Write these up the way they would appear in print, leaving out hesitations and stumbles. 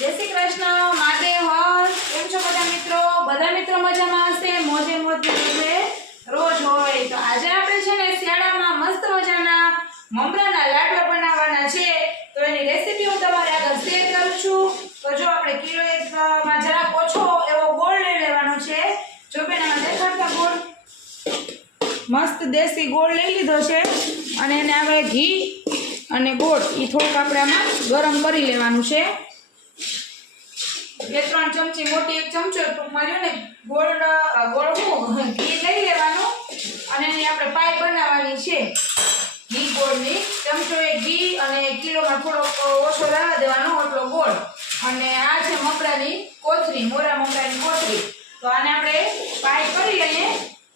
જય શ્રી કૃષ્ણ, મહાદેવ હર. કેમ છો બધા મિત્રો? બધા મિત્રો મજામાં હશે, મોજે મોજ રોજ હોય. તો આજે આપણે છે ને શિયાળામાં મસ્ત મજાના મમરાના લાડવા બનાવવાના છે. તો એની રેસીપી હું તમારી આગળ શેર કરું છું. તો જો આપણે કિલો એકમાં જરાક ઓછો એવો ગોળ લઈ લેવાનો છે. જો બેન આમાં દેખાડતા ગોળ મસ્ત દેશી ગોળ લઈ લીધો છે અને એને આપણે ઘી અને ગોળ એ થોડુંક આપણે આમાં ગરમ કરી લેવાનું છે. 2-3 ચમચી મોટી એક ચમચો ટૂંકમાં જો ને ગોળ ઘી લઈ લેવાનું અને એની આપણે પાય બનાવવાની છે. ઘી ગોળની ચમચો એક ઘી અને કિલોમાં થોડોક ઓછો રહેવા દેવાનો એટલો ગોળ. અને આ છે મમરાની કોથળી, મોરા મમરાની કોથળી. તો આને આપણે પાય કરી લઈએ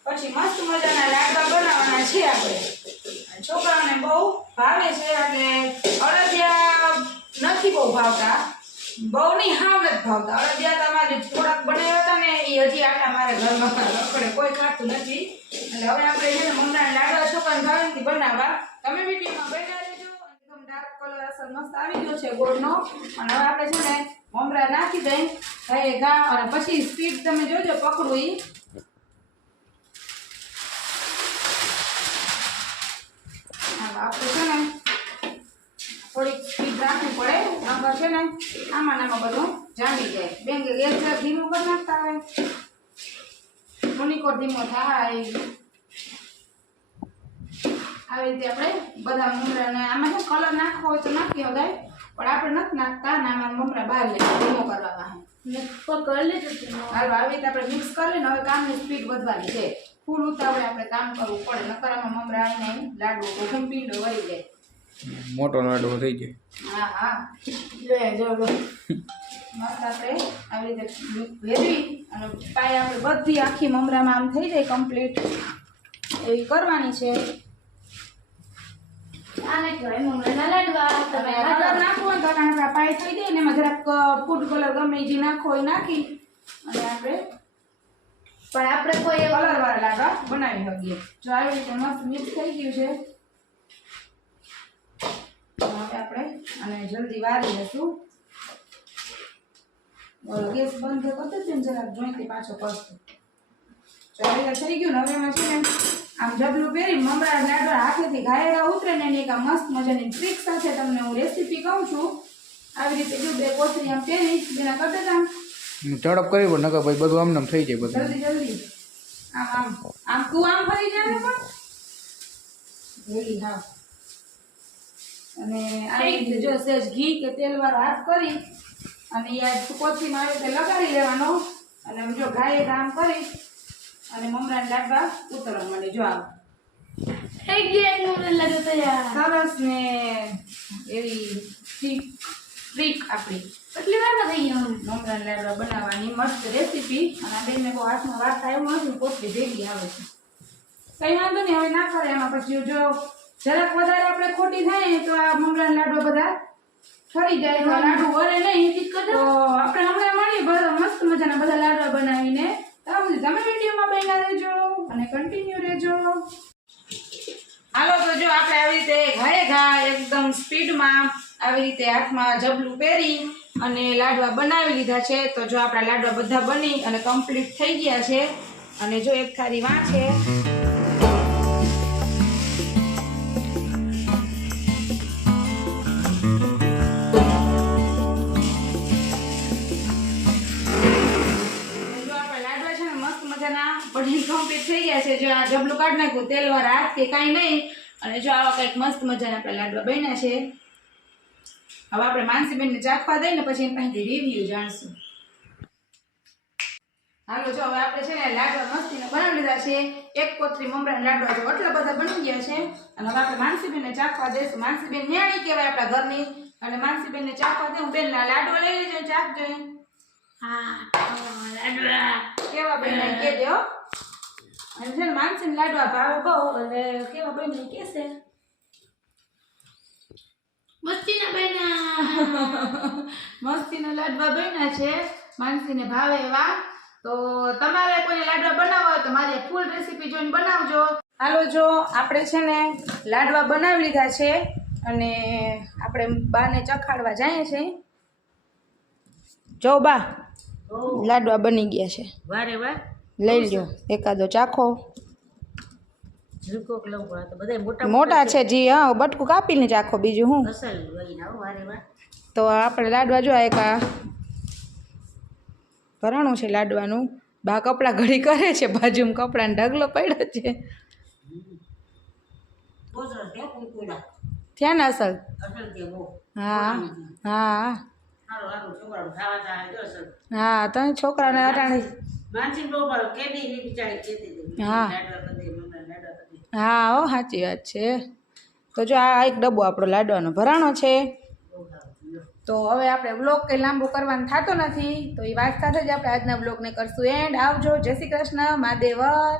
પછી મસ્ત મજાના લાડવા બનાવવાના છે આપણે. છોકરાઓને બહુ ભાવે છે એટલે અડદિયા નથી બહુ ભાવતા, બહુ નહીં હાવ નથી ભાવતા. અડદિયા તમારે થોડાક બનાવ્યા હતા ને એ હજી આટા મારે ઘરમાં રખડે, કોઈ ખાતું નથી. એટલે હવે આપણે છે ને મમરાના લાડવા છોકરાને ભાવે બનાવવા. તમે વિડીયોમાં બન્યા રહેજો. એકદમ ડાર્ક કલર અસર મસ્ત આવી ગયો છે ગોળનો. અને હવે આપણે છે ને મમરા નાખી દઈ ઘા અને પછી સ્પીડ તમે જોજો પકડવું ઈ. આપણે છે ને થોડીક સ્પીડ રાખવી પડે, નકર છે ને આમાં બધું જામી જાય. બેન ગેસ જરા ધીમો કરી નાખતા હોય, થોડીક ધીમો થાય. આવી રીતે આપણે બધા મમરાને આમાં છે કલર નાખવો હોય તો નાખી શકાય, પણ આપણે નથી નાખતા ને આમાં મમરા બહાર લે ધીમો કરવામાં. હાલો આવી રીતે આપણે મિક્સ કરી લઈને હવે કામની સ્પીડ વધવાની છે. ફૂલ ઉતાવળે આપણે કામ કરવું પડે, નકર આમાં મમરા આવીને લાડવો પીંડો વળી જાય, મોટો લાડવો થઈ જાય. હા હા લે જો મસ્ત આપણે આવી રીતે ભેરવી અને પાય આપણે બધી આખી મમરામાં આમ થઈ જાય કમ્પ્લીટ એવી કરવાની છે. આને કહેવાય મમરાના લાડવા. તમે કલર નાખો ને તો આપણા પાય થઈ જાય ને એમાં જરાક ફૂડ કલર ગમે જે નાખો એ નાખી અને આપણે પણ આપણે કોઈ કલર વાળા લાડવા બનાવી શકીએ. જો આવી રીતે મસ્ત મિક્સ થઈ ગયું છે. હવે આપણે અને જલ્દી વારી લઈશું. બોલો ગેસ બંધ કરતો છે ને જરાક જોઈતી પાછો કરતો. ચાલે થઈ ગયું ને હવે એમાં છે ને આમ જબલું પહેરી મમરા લાડવા હાથેથી ઘાયરા ઉતરે ને એની એક મસ્ત મજાની ટ્રીક સાથે તમને હું રેસીપી કહું છું. આવી રીતે જો બે કોથળી આમ પહેરી જેના કરતા હતા ઝડપ કરી પણ નકર ભાઈ બધું આમ થઈ જાય બધું. જલ્દી જલ્દી આમ આમ આમ તું આમ ફરી જાય પણ રેડી હા. અને આવી રીતે જો સહેજ ઘી કે તેલ વાળો હાથ કરી અને યાર કોથળીમાં આવી રીતે લગાડી લેવાનો અને આમ જો ગાયે આમ કરી અને મમરાના લાડવા ઉતરવા માંડે. જો આમ થઈ ગયા મમરાના લાડવા તૈયાર. સરસ ને એવી ટ્રીક આપણી કેટલી વારમાં થઈ ગયા મમરાના લાડવા બનાવવાની મસ્ત રેસીપી. અને આ બેનને બહુ હાથમાં વાત થાય એવું નથી, કોથળી ભેગી આવે છે. કંઈ વાંધો નહીં, હવે ના કરે એમાં પછી જો જરાક વધારે આપણે ખોટી થાય ને તો આ મમરાના લાડવા બધા ઠરી જાય તો લાડુ વરે નહીં. તો આપણે હમણાં મળીએ બધા મસ્ત મજાના બધા લાડવા બનાવીને. તમે વિડીયોમાં બન્યા રહેજો અને કન્ટિન્યુ રહેજો. હાલો તો જો આપણે આવી રીતે ઘા એકદમ સ્પીડમાં આવી રીતે હાથમાં જબલું પહેરી અને લાડવા બનાવી લીધા છે. તો જો આપણા લાડવા બધા બની અને કમ્પ્લીટ થઈ ગયા છે. અને જો એક થાળી વાં છે. બધી કમ્પ્લીટ થઈ ગયા છે. જો આ જબલું કાઢી નાખ્યું તેલ વાળા હાથ કે કાંઈ નહીં. અને જો આવા કંઈક મસ્ત મજાના આપણા લાડવા બન્યા છે. હવે આપણે માનસીબેનને ચાખવા દઈને પછી એની પાસેથી રિવ્યુ જાણશું. હાલો જો હવે આપણે છે ને લાડવા મસ્તીને બનાવી લીધા છે. એક કોથળી મમરાના લાડવા જો એટલા બધા બની ગયા છે. અને હવે આપણે માનસીબેનને ચાખવા દઈશું. માનસીબેન ન્યાણી કહેવાય આપણા ઘરની. અને માનસીબેનને ચાખવા દે. હું બેન લાડવા લઈ લેજો, ચાખજો. હા લાડવા કેવા બેન કહેજો. અને છે ને માનસીને લાડવા ભાવે બહુ એટલે કેવા બેન કહેશે મસ્તીના બન્યા. મસ્તીના લાડવા બન્યા છે, માનસીને ભાવે એવા. તો તમારે કોઈને લાડવા બનાવવા હોય તો મારી ફૂલ રેસીપી જોઈને બનાવજો. હાલો જો આપણે છે ને લાડવા બનાવી લીધા છે અને આપણે બાને ચખાડવા જઈએ છીએ. જો બા લાડવા બની ગયા છે વારે વાહ લઈ લ્યો એકાદો ચાખો ઝીણકોક લઉં પડે તો બધા મોટા મોટા છે જી હા બટકું કાપીને ચાખો બીજું હું અસલ વહી ના વારે વાહ તો આપણે લાડવા જો એક આ ભરાણું છે લાડવાનું બા કપડાં ઘડી કરે છે બાજુમાં કપડાને ઢગલો પડ્યો છે બહુ સરસ કે કુકુડા થયા ને અસલ અસલ કે બહુ હા હા સારું સારું છોકરાઓ ખાવા તા જો અસલ હા તમે છોકરાને અટાણી માનસી બહુ મારો કેદી ની બિચારી કેતી હતી હા. લાડવા કદે મને લાડવા કદે હા હો સાચી વાત છે તો જો આ એક ડબ્બો આપણો લાડવાનો ભરાણો છે બહુ સારું લ્યો. તો હવે આપણે બ્લોગ કંઈ લાંબુ કરવાનું થતો નથી તો એ વાત સાથે જ આપણે આજના બ્લોગને કરશું એન્ડ આવજો જય શ્રી કૃષ્ણ મહાદેવર